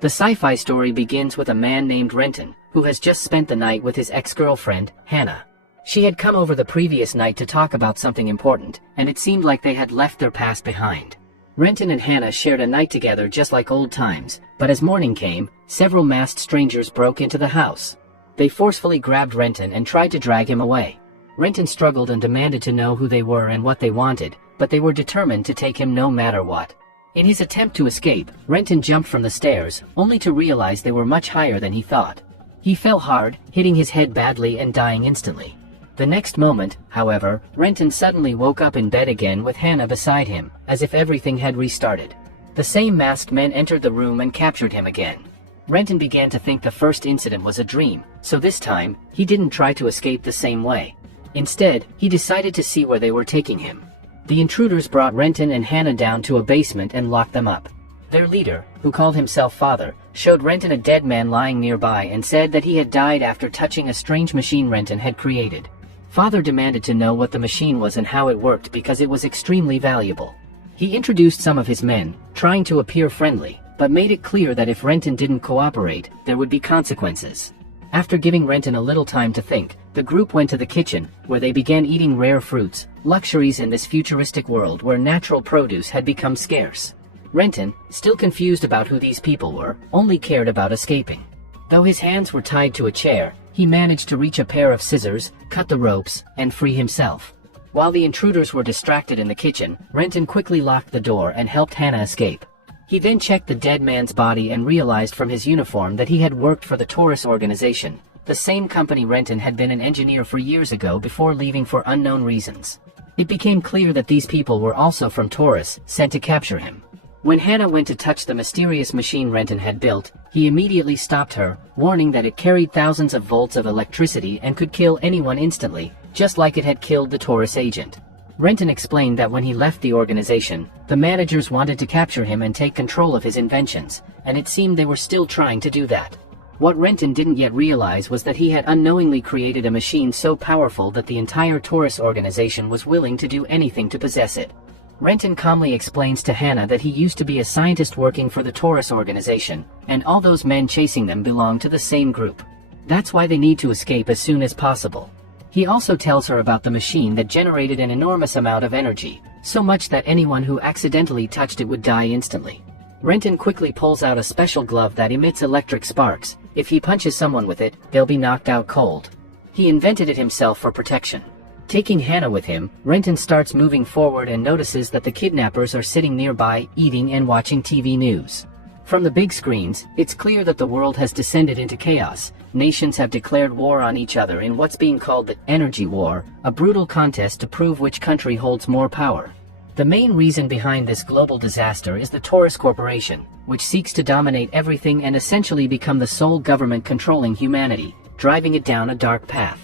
The sci-fi story begins with a man named Renton, who has just spent the night with his ex-girlfriend, Hannah. She had come over the previous night to talk about something important, and it seemed like they had left their past behind. Renton and Hannah shared a night together just like old times, but as morning came, several masked strangers broke into the house. They forcefully grabbed Renton and tried to drag him away. Renton struggled and demanded to know who they were and what they wanted, but they were determined to take him no matter what. In his attempt to escape, Renton jumped from the stairs, only to realize they were much higher than he thought. He fell hard, hitting his head badly and dying instantly. The next moment, however, Renton suddenly woke up in bed again with Hannah beside him, as if everything had restarted. The same masked men entered the room and captured him again. Renton began to think the first incident was a dream, so this time, he didn't try to escape the same way. Instead, he decided to see where they were taking him. The intruders brought Renton and Hannah down to a basement and locked them up. Their leader, who called himself Father, showed Renton a dead man lying nearby and said that he had died after touching a strange machine Renton had created. Father demanded to know what the machine was and how it worked because it was extremely valuable. He introduced some of his men, trying to appear friendly, but made it clear that if Renton didn't cooperate, there would be consequences. After giving Renton a little time to think, the group went to the kitchen, where they began eating rare fruits, luxuries in this futuristic world where natural produce had become scarce. Renton, still confused about who these people were, only cared about escaping. Though his hands were tied to a chair, he managed to reach a pair of scissors, cut the ropes, and free himself. While the intruders were distracted in the kitchen, Renton quickly locked the door and helped Hannah escape. He then checked the dead man's body and realized from his uniform that he had worked for the Taurus organization, the same company Renton had been an engineer for years ago before leaving for unknown reasons. It became clear that these people were also from Taurus, sent to capture him. When Hannah went to touch the mysterious machine Renton had built, he immediately stopped her, warning that it carried thousands of volts of electricity and could kill anyone instantly, just like it had killed the Taurus agent. Renton explained that when he left the organization, the managers wanted to capture him and take control of his inventions, and it seemed they were still trying to do that. What Renton didn't yet realize was that he had unknowingly created a machine so powerful that the entire Taurus organization was willing to do anything to possess it. Renton calmly explains to Hannah that he used to be a scientist working for the Taurus organization, and all those men chasing them belong to the same group. That's why they need to escape as soon as possible. He also tells her about the machine that generated an enormous amount of energy, so much that anyone who accidentally touched it would die instantly. Renton quickly pulls out a special glove that emits electric sparks. If he punches someone with it, they'll be knocked out cold. He invented it himself for protection. Taking Hannah with him, Renton starts moving forward and notices that the kidnappers are sitting nearby, eating and watching TV news. From the big screens, it's clear that the world has descended into chaos. Nations have declared war on each other in what's being called the Energy War, a brutal contest to prove which country holds more power. The main reason behind this global disaster is the Taurus Corporation, which seeks to dominate everything and essentially become the sole government controlling humanity, driving it down a dark path.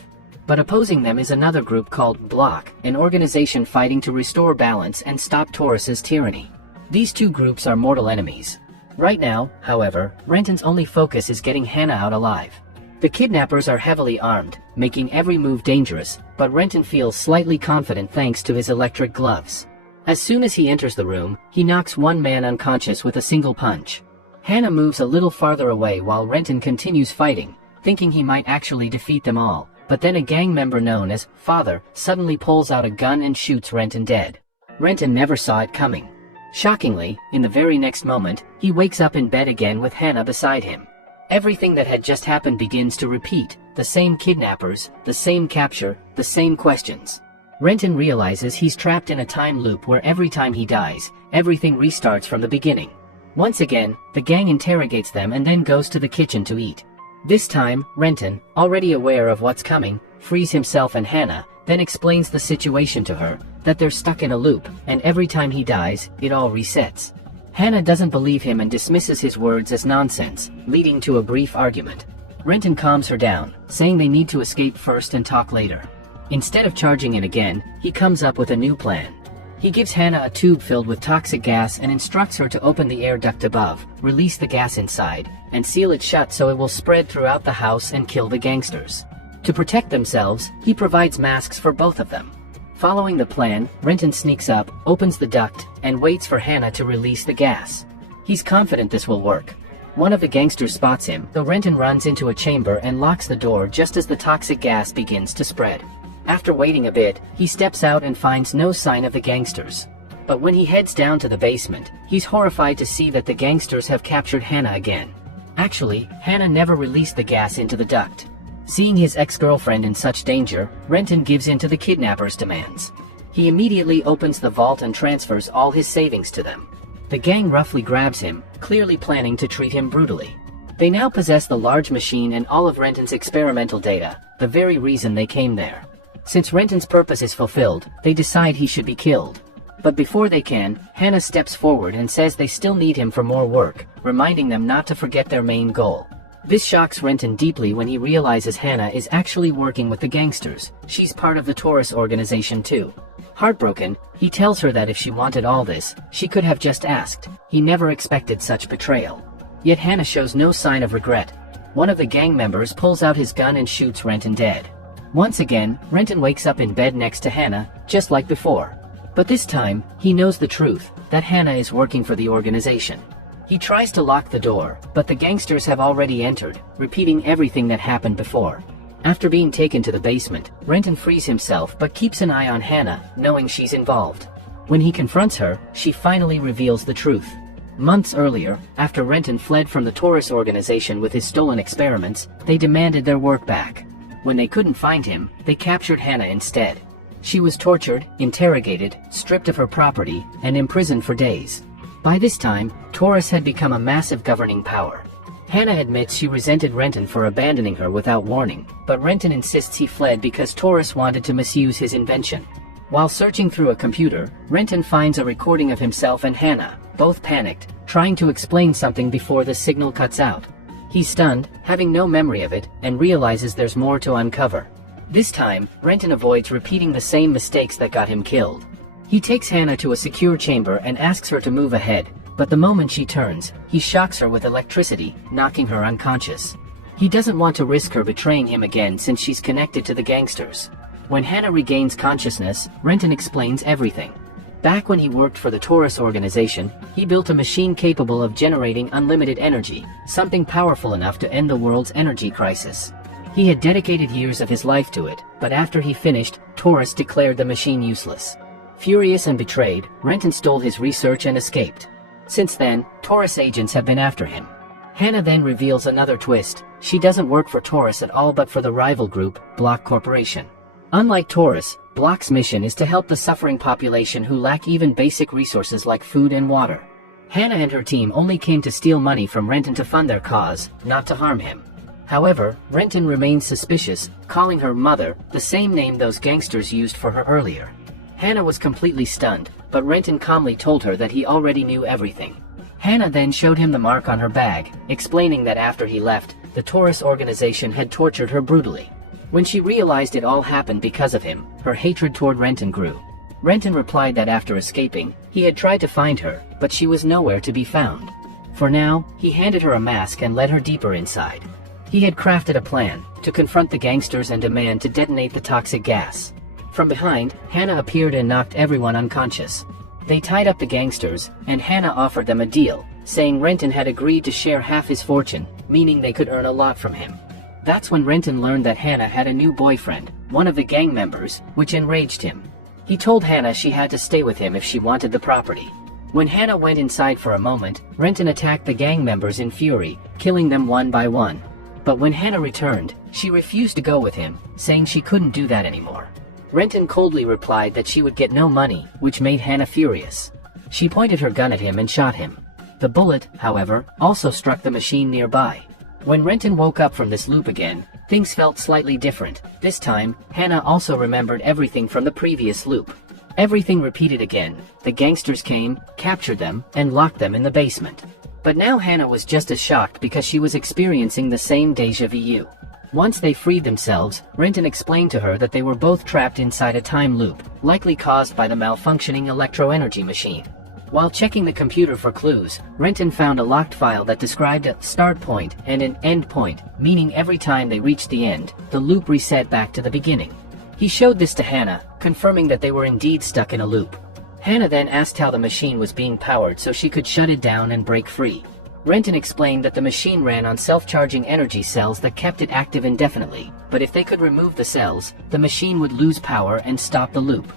But opposing them is another group called Block, an organization fighting to restore balance and stop Taurus's tyranny. These two groups are mortal enemies. Right now, however, Renton's only focus is getting Hannah out alive. The kidnappers are heavily armed, making every move dangerous, but Renton feels slightly confident thanks to his electric gloves. As soon as he enters the room, he knocks one man unconscious with a single punch. Hannah moves a little farther away while Renton continues fighting, thinking he might actually defeat them all. But then a gang member known as Father suddenly pulls out a gun and shoots Renton dead. Renton never saw it coming. Shockingly, in the very next moment, he wakes up in bed again with Hannah beside him. Everything that had just happened begins to repeat, the same kidnappers, the same capture, the same questions. Renton realizes he's trapped in a time loop where every time he dies, everything restarts from the beginning. Once again, the gang interrogates them and then goes to the kitchen to eat. This time, Renton, already aware of what's coming, frees himself and Hannah, then explains the situation to her, that they're stuck in a loop, and every time he dies, it all resets. Hannah doesn't believe him and dismisses his words as nonsense, leading to a brief argument. Renton calms her down, saying they need to escape first and talk later. Instead of charging in again, he comes up with a new plan. He gives Hannah a tube filled with toxic gas and instructs her to open the air duct above, release the gas inside, and seal it shut so it will spread throughout the house and kill the gangsters. To protect themselves, he provides masks for both of them. Following the plan, Renton sneaks up, opens the duct, and waits for Hannah to release the gas. He's confident this will work. One of the gangsters spots him, so Renton runs into a chamber and locks the door just as the toxic gas begins to spread. After waiting a bit, he steps out and finds no sign of the gangsters. But when he heads down to the basement, he's horrified to see that the gangsters have captured Hannah again. Actually, Hannah never released the gas into the duct. Seeing his ex-girlfriend in such danger, Renton gives in to the kidnappers' demands. He immediately opens the vault and transfers all his savings to them. The gang roughly grabs him, clearly planning to treat him brutally. They now possess the large machine and all of Renton's experimental data, the very reason they came there. Since Renton's purpose is fulfilled, they decide he should be killed. But before they can, Hannah steps forward and says they still need him for more work, reminding them not to forget their main goal. This shocks Renton deeply when he realizes Hannah is actually working with the gangsters. She's part of the Taurus organization too. Heartbroken, he tells her that if she wanted all this, she could have just asked. He never expected such betrayal. Yet Hannah shows no sign of regret. One of the gang members pulls out his gun and shoots Renton dead. Once again, Renton wakes up in bed next to Hannah, just like before. But this time, he knows the truth, that Hannah is working for the organization. He tries to lock the door, but the gangsters have already entered, repeating everything that happened before. After being taken to the basement, Renton frees himself but keeps an eye on Hannah, knowing she's involved. When he confronts her, she finally reveals the truth. Months earlier, after Renton fled from the Taurus organization with his stolen experiments, they demanded their work back. When they couldn't find him, they captured Hannah instead. She was tortured, interrogated, stripped of her property, and imprisoned for days. By this time, Taurus had become a massive governing power. Hannah admits she resented Renton for abandoning her without warning, but Renton insists he fled because Taurus wanted to misuse his invention. While searching through a computer, Renton finds a recording of himself and Hannah, both panicked, trying to explain something before the signal cuts out. He's stunned, having no memory of it, and realizes there's more to uncover. This time, Renton avoids repeating the same mistakes that got him killed. He takes Hannah to a secure chamber and asks her to move ahead, but the moment she turns, he shocks her with electricity, knocking her unconscious. He doesn't want to risk her betraying him again since she's connected to the gangsters. When Hannah regains consciousness, Renton explains everything. Back when he worked for the Taurus organization, he built a machine capable of generating unlimited energy, something powerful enough to end the world's energy crisis. He had dedicated years of his life to it, but after he finished, Taurus declared the machine useless. Furious and betrayed, Renton stole his research and escaped. Since then, Taurus agents have been after him. Hannah then reveals another twist. She doesn't work for Taurus at all but for the rival group, Block Corporation. Unlike Taurus, Block's mission is to help the suffering population who lack even basic resources like food and water. Hannah and her team only came to steal money from Renton to fund their cause, not to harm him. However, Renton remains suspicious, calling her mother, the same name those gangsters used for her earlier. Hannah was completely stunned, but Renton calmly told her that he already knew everything. Hannah then showed him the mark on her bag, explaining that after he left, the Taurus organization had tortured her brutally. When she realized it all happened because of him, her hatred toward Renton grew. Renton replied that after escaping, he had tried to find her, but she was nowhere to be found. For now, he handed her a mask and led her deeper inside. He had crafted a plan to confront the gangsters and demand to detonate the toxic gas. From behind, Hannah appeared and knocked everyone unconscious. They tied up the gangsters, and Hannah offered them a deal, saying Renton had agreed to share half his fortune, meaning they could earn a lot from him. That's when Renton learned that Hannah had a new boyfriend, one of the gang members, which enraged him. He told Hannah she had to stay with him if she wanted the property. When Hannah went inside for a moment, Renton attacked the gang members in fury, killing them one by one. But when Hannah returned, she refused to go with him, saying she couldn't do that anymore. Renton coldly replied that she would get no money, which made Hannah furious. She pointed her gun at him and shot him. The bullet, however, also struck the machine nearby. When Renton woke up from this loop again, things felt slightly different. This time, Hannah also remembered everything from the previous loop. Everything repeated again. The gangsters came, captured them, and locked them in the basement. But now Hannah was just as shocked because she was experiencing the same déjà vu. Once they freed themselves, Renton explained to her that they were both trapped inside a time loop, likely caused by the malfunctioning electroenergy machine. While checking the computer for clues, Renton found a locked file that described a start point and an end point, meaning every time they reached the end, the loop reset back to the beginning. He showed this to Hannah, confirming that they were indeed stuck in a loop. Hannah then asked how the machine was being powered so she could shut it down and break free. Renton explained that the machine ran on self-charging energy cells that kept it active indefinitely, but if they could remove the cells, the machine would lose power and stop the loop.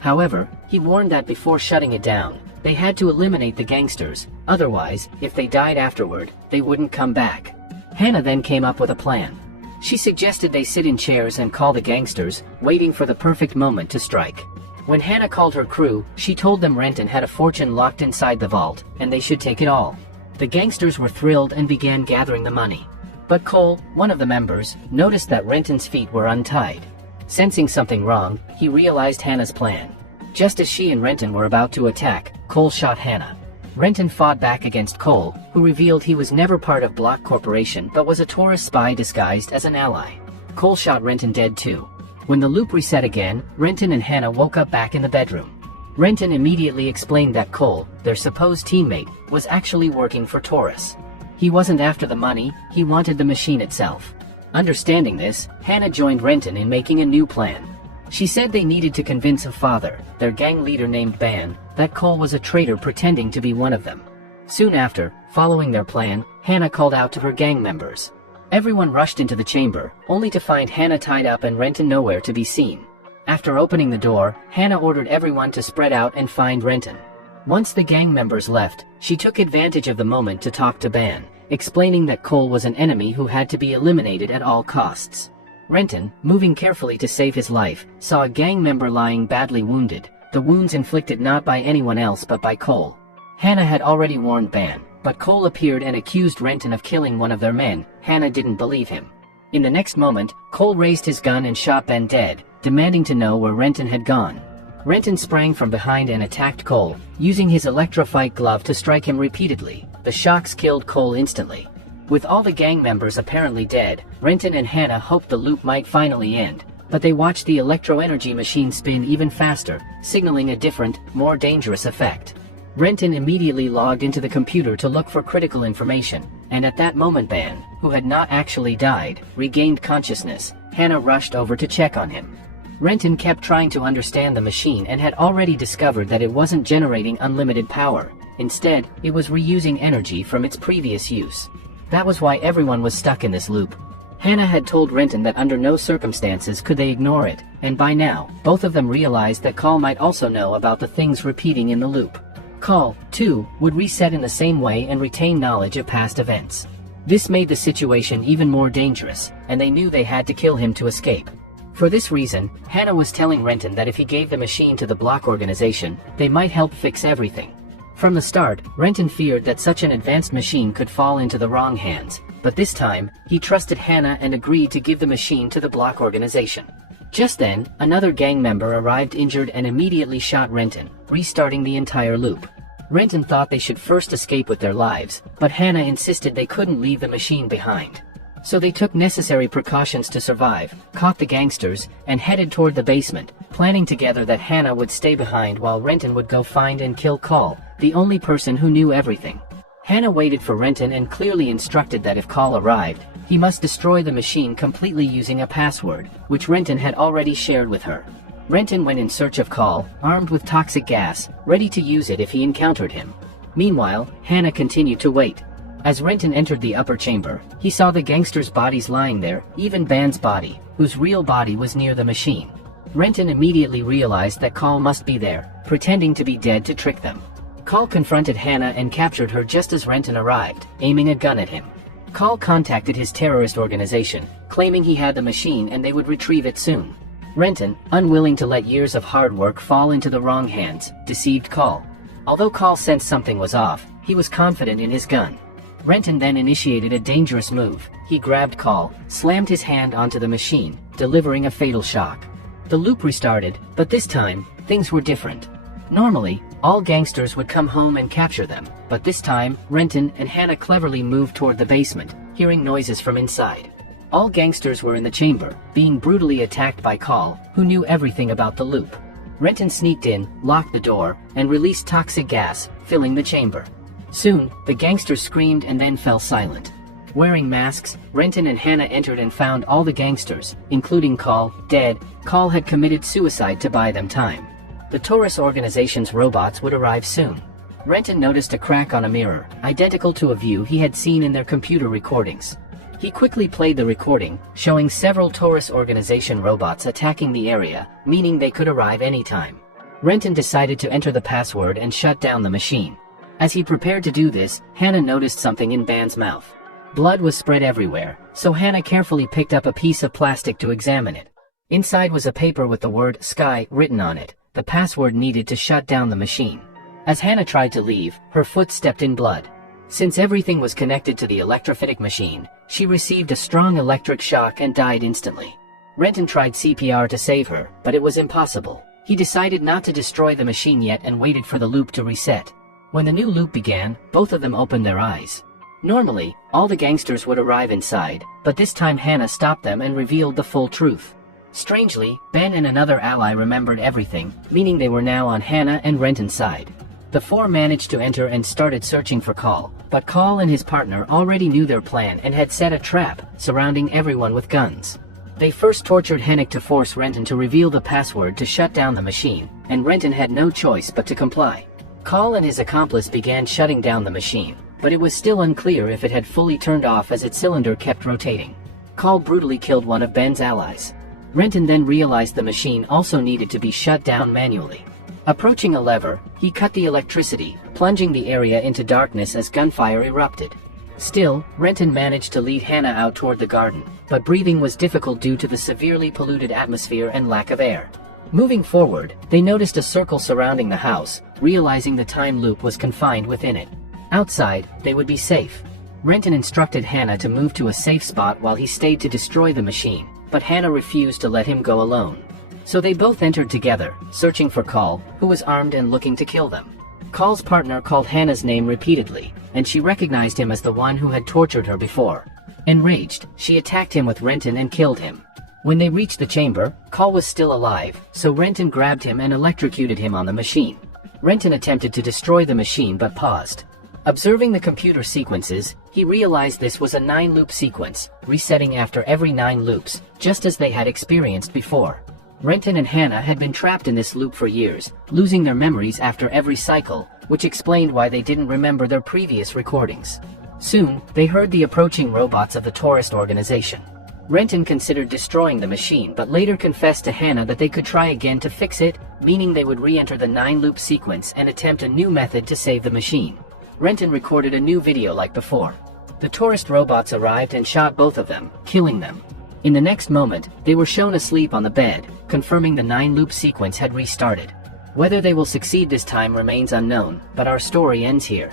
However, he warned that before shutting it down, they had to eliminate the gangsters, otherwise, if they died afterward, they wouldn't come back. Hannah then came up with a plan. She suggested they sit in chairs and call the gangsters, waiting for the perfect moment to strike. When Hannah called her crew, she told them Renton had a fortune locked inside the vault, and they should take it all. The gangsters were thrilled and began gathering the money. But Cole, one of the members, noticed that Renton's feet were untied. Sensing something wrong, he realized Hannah's plan. Just as she and Renton were about to attack, Cole shot Hannah. Renton fought back against Cole, who revealed he was never part of Block Corporation but was a tourist spy disguised as an ally. Cole shot Renton dead too. When the loop reset again, Renton and Hannah woke up back in the bedroom. Renton immediately explained that Cole, their supposed teammate, was actually working for Taurus. He wasn't after the money, he wanted the machine itself. Understanding this, Hannah joined Renton in making a new plan. She said they needed to convince a father, their gang leader named Ban, that Cole was a traitor pretending to be one of them. Soon after, following their plan, Hannah called out to her gang members. Everyone rushed into the chamber, only to find Hannah tied up and Renton nowhere to be seen. After opening the door, Hannah ordered everyone to spread out and find Renton. Once the gang members left, she took advantage of the moment to talk to Ban, explaining that Cole was an enemy who had to be eliminated at all costs. Renton, moving carefully to save his life, saw a gang member lying badly wounded, the wounds inflicted not by anyone else but by Cole. Hannah had already warned Ban, but Cole appeared and accused Renton of killing one of their men. Hannah didn't believe him. In the next moment, Cole raised his gun and shot Ben dead, demanding to know where Renton had gone. Renton sprang from behind and attacked Cole, using his electrophyte glove to strike him repeatedly. The shocks killed Cole instantly. With all the gang members apparently dead, Renton and Hannah hoped the loop might finally end, but they watched the electro-energy machine spin even faster, signaling a different, more dangerous effect. Renton immediately logged into the computer to look for critical information, and at that moment Ban, who had not actually died, regained consciousness. Hannah rushed over to check on him. Renton kept trying to understand the machine and had already discovered that it wasn't generating unlimited power. Instead, it was reusing energy from its previous use. That was why everyone was stuck in this loop. Hannah had told Renton that under no circumstances could they ignore it, and by now, both of them realized that Cole might also know about the things repeating in the loop. Cole, too, would reset in the same way and retain knowledge of past events. This made the situation even more dangerous, and they knew they had to kill him to escape. For this reason, Hannah was telling Renton that if he gave the machine to the Block organization, they might help fix everything. From the start, Renton feared that such an advanced machine could fall into the wrong hands, but this time, he trusted Hannah and agreed to give the machine to the Block organization. Just then, another gang member arrived injured and immediately shot Renton, restarting the entire loop. Renton thought they should first escape with their lives, but Hannah insisted they couldn't leave the machine behind. So they took necessary precautions to survive, caught the gangsters, and headed toward the basement, planning together that Hannah would stay behind while Renton would go find and kill Cole, the only person who knew everything. Hannah waited for Renton and clearly instructed that if Cole arrived, he must destroy the machine completely using a password, which Renton had already shared with her. Renton went in search of Cole, armed with toxic gas, ready to use it if he encountered him. Meanwhile, Hannah continued to wait. As Renton entered the upper chamber, he saw the gangsters' bodies lying there, even Ban's body, whose real body was near the machine. Renton immediately realized that Cole must be there, pretending to be dead to trick them. Cole confronted Hannah and captured her just as Renton arrived, aiming a gun at him. Cole contacted his terrorist organization, claiming he had the machine and they would retrieve it soon. Renton, unwilling to let years of hard work fall into the wrong hands, deceived Cole. Although Cole sensed something was off, he was confident in his gun. Renton then initiated a dangerous move. He grabbed Cole, slammed his hand onto the machine, delivering a fatal shock. The loop restarted, but this time, things were different. Normally, all gangsters would come home and capture them, but this time, Renton and Hannah cleverly moved toward the basement, hearing noises from inside. All gangsters were in the chamber, being brutally attacked by Cole, who knew everything about the loop. Renton sneaked in, locked the door, and released toxic gas, filling the chamber. Soon, the gangsters screamed and then fell silent. Wearing masks, Renton and Hannah entered and found all the gangsters, including Cole, dead. Cole had committed suicide to buy them time. The Taurus organization's robots would arrive soon. Renton noticed a crack on a mirror, identical to a view he had seen in their computer recordings. He quickly played the recording, showing several Taurus organization robots attacking the area, meaning they could arrive anytime. Renton decided to enter the password and shut down the machine. As he prepared to do this, Hannah noticed something in Ban's mouth. Blood was spread everywhere, so Hannah carefully picked up a piece of plastic to examine it. Inside was a paper with the word Sky written on it, the password needed to shut down the machine. As Hannah tried to leave, her foot stepped in blood. Since everything was connected to the electrophytic machine, she received a strong electric shock and died instantly. Renton tried CPR to save her, but it was impossible. He decided not to destroy the machine yet and waited for the loop to reset. When the new loop began, both of them opened their eyes. Normally, all the gangsters would arrive inside, but this time Hannah stopped them and revealed the full truth. Strangely, Ben and another ally remembered everything, meaning they were now on Hannah and Renton's side. The four managed to enter and started searching for Call, but Call and his partner already knew their plan and had set a trap, surrounding everyone with guns. They first tortured Hennick to force Renton to reveal the password to shut down the machine, and Renton had no choice but to comply. Call and his accomplice began shutting down the machine, but it was still unclear if it had fully turned off as its cylinder kept rotating. Call brutally killed one of Ben's allies. Renton then realized the machine also needed to be shut down manually. Approaching a lever, he cut the electricity, plunging the area into darkness as gunfire erupted. Still, Renton managed to lead Hannah out toward the garden, but breathing was difficult due to the severely polluted atmosphere and lack of air. Moving forward, they noticed a circle surrounding the house, realizing the time loop was confined within it. Outside, they would be safe. Renton instructed Hannah to move to a safe spot while he stayed to destroy the machine, but Hannah refused to let him go alone. So they both entered together, searching for Call, who was armed and looking to kill them. Call's partner called Hannah's name repeatedly, and she recognized him as the one who had tortured her before. Enraged, she attacked him with Renton and killed him. When they reached the chamber, Call was still alive, so Renton grabbed him and electrocuted him on the machine. Renton attempted to destroy the machine but paused. Observing the computer sequences, he realized this was a 9-loop sequence, resetting after every 9 loops, just as they had experienced before. Renton and Hannah had been trapped in this loop for years, losing their memories after every cycle, which explained why they didn't remember their previous recordings. Soon, they heard the approaching robots of the Taurus organization. Renton considered destroying the machine but later confessed to Hannah that they could try again to fix it, meaning they would re-enter the 9-loop sequence and attempt a new method to save the machine. Renton recorded a new video like before. The Taurus robots arrived and shot both of them, killing them. In the next moment, they were shown asleep on the bed, confirming the 9-loop sequence had restarted. Whether they will succeed this time remains unknown, but our story ends here.